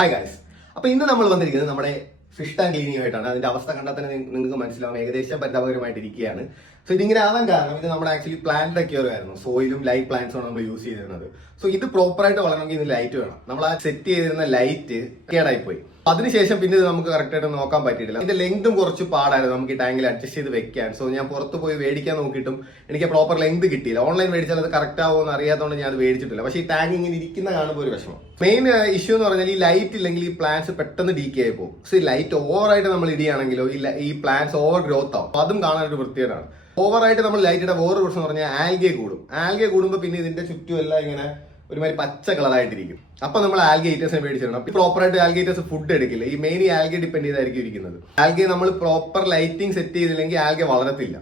Hi guys. അപ്പൊ ഇന്ന് നമ്മൾ വന്നിരിക്കുന്നത് നമ്മുടെ ഫിഷ് ടാങ്ക് ക്ലീനിങ് ആയിട്ടാണ്. അതിന്റെ അവസ്ഥ കണ്ടാൽ തന്നെ നിങ്ങൾക്ക് മനസ്സിലാവും, ഏകദേശം പരിതാപകരമായിട്ടിരിക്കുകയാണ്. സോ ഇതിങ്ങനെ ആവാൻ കാരണം ഇത് നമ്മുടെ ആക്ച്വലി പ്ലാന്റ് ഒക്കെ ആയിരുന്നു, സോയിലും ലൈറ്റ് പ്ലാന്റ്സും ആണ് നമ്മൾ യൂസ് ചെയ്തിരുന്നത്. സോ ഇത് പ്രോപ്പർ ആയിട്ട് വളരണമെങ്കിൽ ഇതിന് ലൈറ്റ് വേണം. നമ്മൾ ആ സെറ്റ് ചെയ്തിരുന്ന ലൈറ്റ് കേടായി പോയി. അതിനുശേഷം പിന്നെ ഇത് നമുക്ക് കറക്റ്റ് ആയിട്ട് നോക്കാൻ പറ്റിയിട്ടില്ല. ഇതിന്റെ ലെങ്തും കുറച്ച് പാടായിരുന്നു നമുക്ക് ഈ ടാങ്കിൽ അഡ്ജസ്റ്റ് ചെയ്ത് വെക്കാൻ. സോ ഞാൻ പുറത്ത് പോയി മേടിക്കാൻ നോക്കിയിട്ടും എനിക്ക് പ്രോപ്പർ ലെങ്ത് കിട്ടിയില്ല. ഓൺലൈൻ മേടിച്ചാൽ അത് കറക്റ്റ് ആവുമോ എന്ന് അറിയാത്തതുകൊണ്ട് ഞാൻ അത് മേടിച്ചിട്ടില്ല. പക്ഷേ ഈ ടാങ്ക് ഇങ്ങനെ ഇരിക്കുന്ന കാണുമ്പോൾ ഒരു വിഷമം. മെയിൻ ഇഷ്യൂ എന്ന് പറഞ്ഞാൽ ഈ ലൈറ്റ് ഇല്ലെങ്കിൽ ഈ പ്ലാന്റ്സ് പെട്ടെന്ന് ഡീക്കേ ആയി പോകും. സോ ഈ ലൈറ്റ് ഓവറായിട്ട് നമ്മൾ ഇടുകയാണെങ്കിലോ ഈ പ്ലാന്റ്സ് ഓവർ ഗ്രോത്ത് ആവും. അതും കാണാൻ ഒരു വൃത്തികേടാണ്. ഓവറായിട്ട് നമ്മൾ ലൈറ്റ് ഇടാൻ വേറൊരു പ്രശ്നം എന്ന് പറഞ്ഞാൽ ആൽഗെ കൂടും. ആൽഗെ കൂടുമ്പോൾ പിന്നെ ഇതിന്റെ ചുറ്റും എല്ലാം ഇങ്ങനെ ഒരുമാതിരി പച്ച കളറായിട്ടിരിക്കും. അപ്പൊ നമ്മൾ ആൽഗേറ്റേഴ്സിനെ മേടിച്ചിടണം. പ്രോപ്പർ ആയിട്ട് ആൽഗേറ്റേഴ്സ് ഫുഡ് എടുക്കില്ല. ഈ മെയിൻ ആൽഗെ ഡിപ്പെൻഡ് ചെയ്തായിരിക്കും ഇരിക്കുന്നത്. ആൽഗെ നമ്മൾ പ്രോപ്പർ ലൈറ്റിംഗ് സെറ്റ് ചെയ്തില്ലെങ്കിൽ ആൽഗെ വളരത്തില്ല.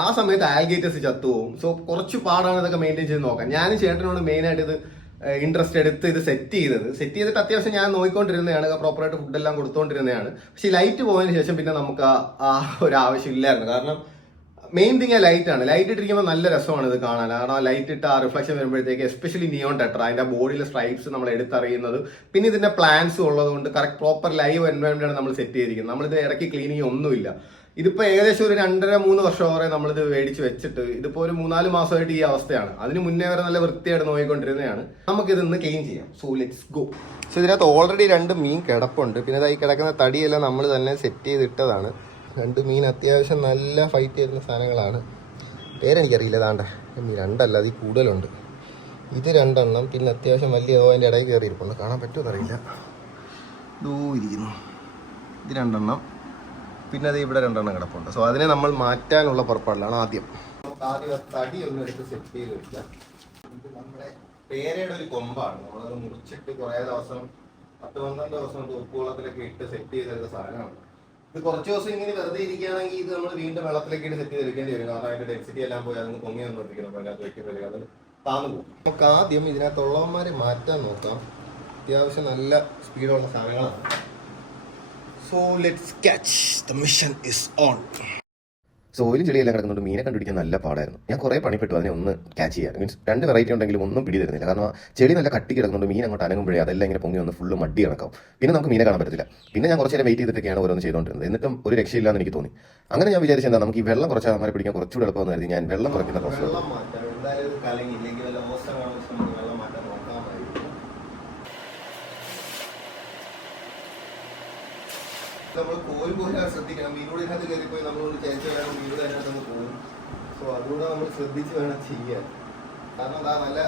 ആ സമയത്ത് ആൽഗേറ്റേഴ്സ് ചത്തുപോകും. സോ കുറച്ച് പാടാണ് ഇതൊക്കെ മെയിൻറ്റെയിൻ ചെയ്ത് നോക്കാൻ. ഞാൻ ചേട്ടനോട് മെയിൻ ആയിട്ട് ഇത് ഇൻട്രസ്റ്റ് എടുത്ത് ഇത് സെറ്റ് ചെയ്തിട്ട് അത്യാവശ്യം ഞാൻ നോക്കിക്കൊണ്ടിരുന്നതാണ്, പ്രോപ്പറായിട്ട് ഫുഡെല്ലാം കൊടുത്തുകൊണ്ടിരുന്നതാണ്. പക്ഷെ ഈ ലൈറ്റ് പോയതിനു ശേഷം പിന്നെ നമുക്ക് ആ ഒരു ആവശ്യം ഇല്ലായിരുന്നു. കാരണം മെയിൻ തിങ് ലൈറ്റ് ആണ്. ലൈറ്റ് ഇട്ടിരിക്കുമ്പോൾ നല്ല രസമാണ് ഇത് കാണാൻ. കാരണം ലൈറ്റ് ഇട്ട് ആ റിഫ്ലക്ഷൻ വരുമ്പോഴത്തേക്ക് എസ്പെഷ്യലി നിയോൺ ടെട്ര അതിന്റെ ബോഡിയിലെ സ്ട്രൈപ്സ് നമ്മൾ എടുത്തറിയുന്നത്. പിന്നെ ഇതിന്റെ പ്ലാന്റ്സ് ഉള്ളതുകൊണ്ട് കറക്റ്റ് പ്രോപ്പർ ലൈവ് എൻവയോൺമെന്റ് ആണ് നമ്മൾ സെറ്റ് ചെയ്തിരിക്കുന്നത്. നമ്മളിത് ഇടയ്ക്ക് ക്ലീനിങ് ഒന്നുമില്ല. ഇതിപ്പോ ഏകദേശം ഒരു 2.5-3 വർഷം വരെ നമ്മളിത് മേടിച്ച് വെച്ചിട്ട് ഇതിപ്പോ ഒരു 3-4 മാസമായിട്ട് ഈ അവസ്ഥയാണ്. അതിന് മുന്നേ വരെ നല്ല വൃത്തിയായിട്ട് നോക്കിക്കൊണ്ടിരുന്നതാണ്. നമുക്കിത് ഇന്ന് ക്ലീൻ ചെയ്യാം. So let's go. സോ ഇതിനകത്ത് ഓൾറെഡി 2 മീൻ കിടപ്പുണ്ട്. പിന്നെ ഈ കിടക്കുന്ന തടിയെല്ലാം നമ്മൾ തന്നെ സെറ്റ് ചെയ്തിട്ടതാണ്. 2 മീൻ അത്യാവശ്യം നല്ല ഫൈറ്റ് ചെയ്യുന്ന സാധനങ്ങളാണ്. പേരെനിക്കറിയില്ല. അതാണ്ട് 2 അല്ല, അതിൽ കൂടുതലുണ്ട്. ഇത് 2 എണ്ണം, പിന്നെ അത്യാവശ്യം വലിയ അതിൻ്റെ ഇടയിൽ കയറിയിരിപ്പുണ്ട്. കാണാൻ പറ്റുമെന്നറിയില്ല. ദൂ ഇരിക്കുന്നു. ഇത് 2 എണ്ണം, പിന്നെ അത് ഇവിടെ 2 എണ്ണം കിടപ്പുണ്ട്. സോ അതിനെ നമ്മൾ മാറ്റാനുള്ള പുറപ്പാടിലാണ് ആദ്യം. നമുക്ക് ആദ്യം തടി ഒന്ന് എടുത്ത് സെറ്റ് ചെയ്ത് വെക്കാം. ഇത് നമ്മുടെ പേരയുടെ ഒരു കൊമ്പാണ്. നമ്മളത് മുറിച്ചിട്ട് കുറേ ദിവസം 10-12 ദിവസം തൂക്കുവെള്ളത്തിലൊക്കെ ഇട്ട് സെറ്റ് ചെയ്തെടുത്ത സാധനമാണ്. ഇത് കുറച്ച് ദിവസം ഇങ്ങനെ വെറുതെ ഇരിക്കുകയാണെങ്കിൽ ഇത് നമ്മൾ വീണ്ടും വെള്ളത്തിലേക്ക് ഇട്ട് സെറ്റ് ചെയ്തെടുക്കേണ്ടി വരും. കാരണം അതിന്റെ ഡെൻസിറ്റി എല്ലാം പോയി അതിന് പൊങ്ങി വന്നിരിക്കണം. അപ്പോൾ അതിനകത്ത് വെക്കുന്നില്ല, അത് താന്നു പോകും. നമുക്ക് ആദ്യം ഇതിനകത്തുള്ളവന്മാരെ മാറ്റാൻ നോക്കാം. അത്യാവശ്യം നല്ല സ്പീഡുള്ള സാധനങ്ങളാണ്. So let's catch. The mission is on. സോയിലും ചെളിയെല്ലാം കിടക്കുന്നുണ്ട്. മീനെ കണ്ടുപിടിക്കാൻ നല്ല പാടായിരുന്നു. ഞാൻ കുറേ പണിപ്പെട്ടു അതിനെ ഒന്ന് ക്യാച്ച് ചെയ്യാൻ. മീൻസ് 2 വെറൈറ്റി ഉണ്ടെങ്കിലും ഒന്നും പിടി തരുന്നില്ല. കാരണം ചെളി നല്ല കട്ടി കിടക്കുന്നുണ്ട്. മീൻ അങ്ങോട്ട് അനങ്ങുമ്പോഴേ അതെല്ലാം ഇങ്ങനെ പൊങ്ങി വന്ന് ഫുള്ള് മടി കണക്കാവും. പിന്നെ നമുക്ക് മീനെ കാണാൻ പറ്റത്തില്ല. പിന്നെ ഞാൻ കുറച്ച് നേരം വെയിറ്റ് ചെയ്തിട്ടൊക്കെയാണ് ഓരോന്ന് ചെയ്തുകൊണ്ടിരുന്നത്. എന്നിട്ടും ഒരു രക്ഷയില്ലാന്ന് എനിക്ക് തോന്നി. അങ്ങനെ ഞാൻ വിചാരിച്ചെന്താ നമുക്ക് ഈ വെള്ളം കുറച്ച് അവന്മാരെ പിടിക്കാൻ കുറച്ചുകൂടെ എളുപ്പമെന്ന് കരുതി ഞാൻ വെള്ളം കുറയ്ക്കുന്ന പ്രശ്നം. നമ്മൾ കോരുമ്പോൾ ശ്രദ്ധിക്കണം. മീനോട് ഇതിനകത്ത് കയറിപ്പോയി നമ്മളോട് ചേർച്ച വേണം, മീനോട് അതിനകത്ത് പോകും. സോ അതുകൂടെ നമ്മൾ ശ്രദ്ധിച്ച് വേണം ചെയ്യാൻ. കാരണം എന്താ, നല്ല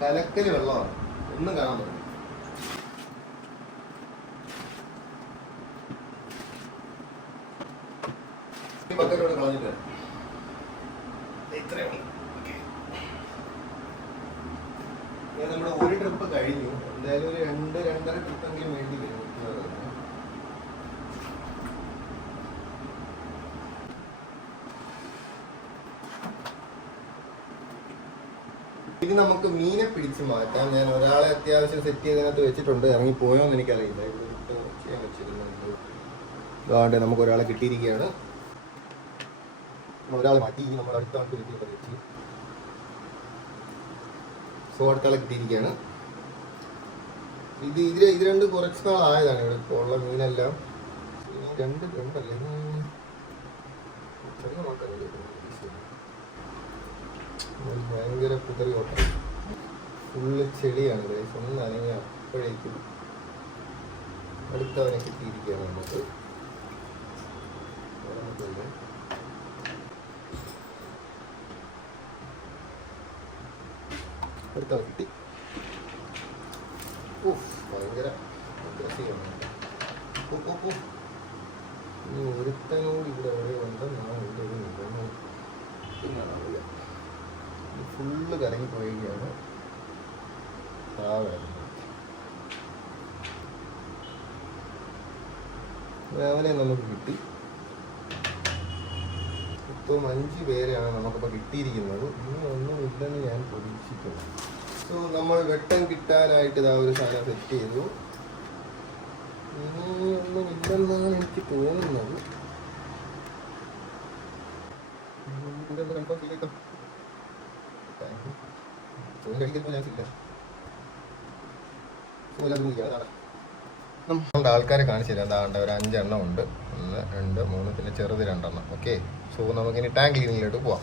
കലക്കല് വെള്ളമാണ്, ഒന്നും കാണാൻ പറ്റും. ബക്കറ്റോട് കളഞ്ഞിട്ട് ഇത്രയും നമ്മുടെ ഒരു ട്രിപ്പ് കഴിഞ്ഞു. എന്തായാലും ഒരു 2-2.5 ട്രിപ്പെങ്കിലും വേണ്ടി വരും. ഇനി നമുക്ക് മീനെ പിടിച്ച് മാറ്റാം. ഞാൻ ഒരാളെ അത്യാവശ്യം സെറ്റ് ചെയ്തതിനകത്ത് വെച്ചിട്ടുണ്ട്. ഇറങ്ങി പോയോന്ന് എനിക്കറിയില്ല. ചെയ്യാൻ വെച്ചിരുന്നുണ്ട്. അതുകൊണ്ട് നമുക്ക് ഒരാളെ കിട്ടിയിരിക്കുകയാണ്. ഒരാളെ മാറ്റി നമ്മൾ അടുത്ത ആൾക്ക് വെച്ച്. സോ അടുത്ത ആളെ കിട്ടിയിരിക്കുകയാണ്. ഇത് 2 കുറച്ച് നാളായതാണ് ഇവിടെ ഇപ്പോൾ ഉള്ള മീനെല്ലാം. 2 അല്ലേ ചെറിയ നോക്കാൻ ഭയങ്കര കുതിറി ഓട്ടം. ഫുള്ള് ചെളിയാണ്. ഒന്ന് അനങ്ങിയ അപ്പോഴേക്കും അടുത്തവനെ കിട്ടിയിരിക്കുകയാണ് നമുക്ക്. അടുത്തവൻ കിട്ടി. ഭയങ്കര ഇനി ഒരുത്തനോട് ഇവിടെ എവിടെ ഉണ്ടെന്നാണ് എൻ്റെ ഒരു നിഗമനം. പിന്നറിയില്ല. ഫുള്ള് കറങ്ങി പോവുകയാണ്. അവനെ നമുക്ക് കിട്ടി. ഇപ്പം 5 പേരെയാണ് നമുക്കിപ്പോൾ കിട്ടിയിരിക്കുന്നത്. ഇനി ഒന്നും ഇല്ലെന്ന് ഞാൻ പ്രതീക്ഷിക്കുന്നു. സോ നമ്മൾ വെട്ടം കിട്ടാനായിട്ട് ഇതാ ഒരു സാധനം സെറ്റ് ചെയ്തു. ഇനി ഒന്നും ഇല്ലെന്നാണ് എനിക്ക് തോന്നുന്നത്. കഴിക്കുമ്പോൾ ഞാൻ ഇല്ല. നമ്മളുടെ ആൾക്കാരെ കാണിച്ചു തരാം. എന്താണ്ട് ഒരു 5 എണ്ണം ഉണ്ട്. 1, 2, 3, പിന്നെ ചെറുത് 2 എണ്ണം. ഓക്കെ, സോ നമുക്കിനി ടാങ്ക് ക്ലീനിങ്ങിലോട്ട് പോവാം.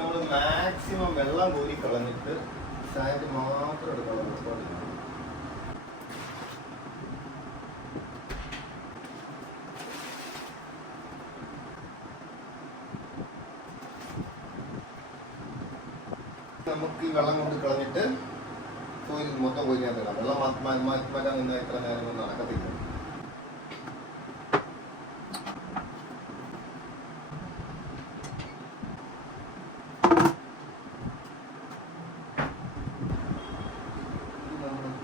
നമ്മൾ മാക്സിമം വെള്ളം കോരി കളഞ്ഞിട്ട് സാൻഡ് മാത്രം എടുക്കണം. നമുക്ക് ഈ വെള്ളം കൊണ്ട് കളഞ്ഞിട്ട് കോരി മൊത്തം കോരിനകത്ത് ഇടാം. വെള്ളം മാറ്റാൻ നിന്ന് എത്ര നേരം ഒന്നും നടക്കത്തില്ല.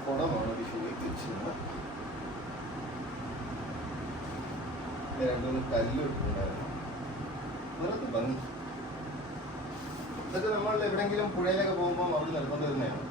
കുടമാണ് വെച്ചിരുന്നത്. 2 കല്ല് ഇട്ടിട്ടുണ്ടായിരുന്നു. വെറുതെ ഭംഗി. ഇതൊക്കെ നമ്മൾ എവിടെയെങ്കിലും പുഴയിലൊക്കെ പോകുമ്പോൾ അവിടെ നിർബന്ധം തന്നെയാണ്.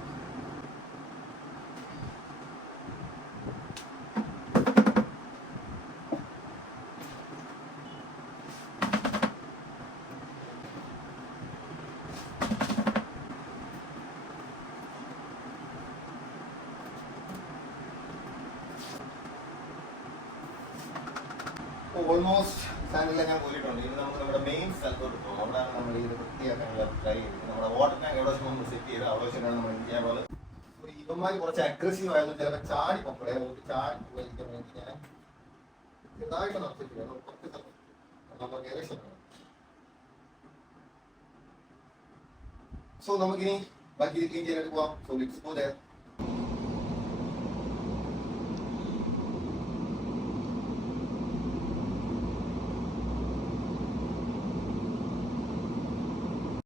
ഓൾമോസ്റ്റ് സാൻഡെല്ലാം ഞാൻ പോയിട്ടുണ്ട്. ഇനി നമുക്ക് നമ്മുടെ മെയിൻ സ്ഥലത്തോട്ട് പോകും. അവിടെയാണ് നമ്മൾ ഇത് വൃത്തിയാക്കാനുള്ള ട്രൈ ചെയ്തത്. നമ്മുടെ വാട്ടർ ടാങ്ക് എവിടെ വെച്ച് നമ്മൾ സെറ്റ് ചെയ്ത് അവിടെ വെച്ചിട്ടാണ് നമ്മൾ ചെയ്യാൻ പോകുന്നത്. ഇവന്മാർ കുറച്ച് അഗ്രസീവ് ആയിരുന്നു. ചിലപ്പോൾ ചാടി പൊക്കളെ ചാടി പോയിരിക്കാൻ വേണ്ടി ഞാൻ ചെറുതായിട്ട് നടത്തിയിട്ടില്ല. നമുക്ക് ഏകദേശം. സോ നമുക്കിനി ബാക്കി ക്ലീൻ ചെയ്യാനായിട്ട് പോവാം. So let's go there.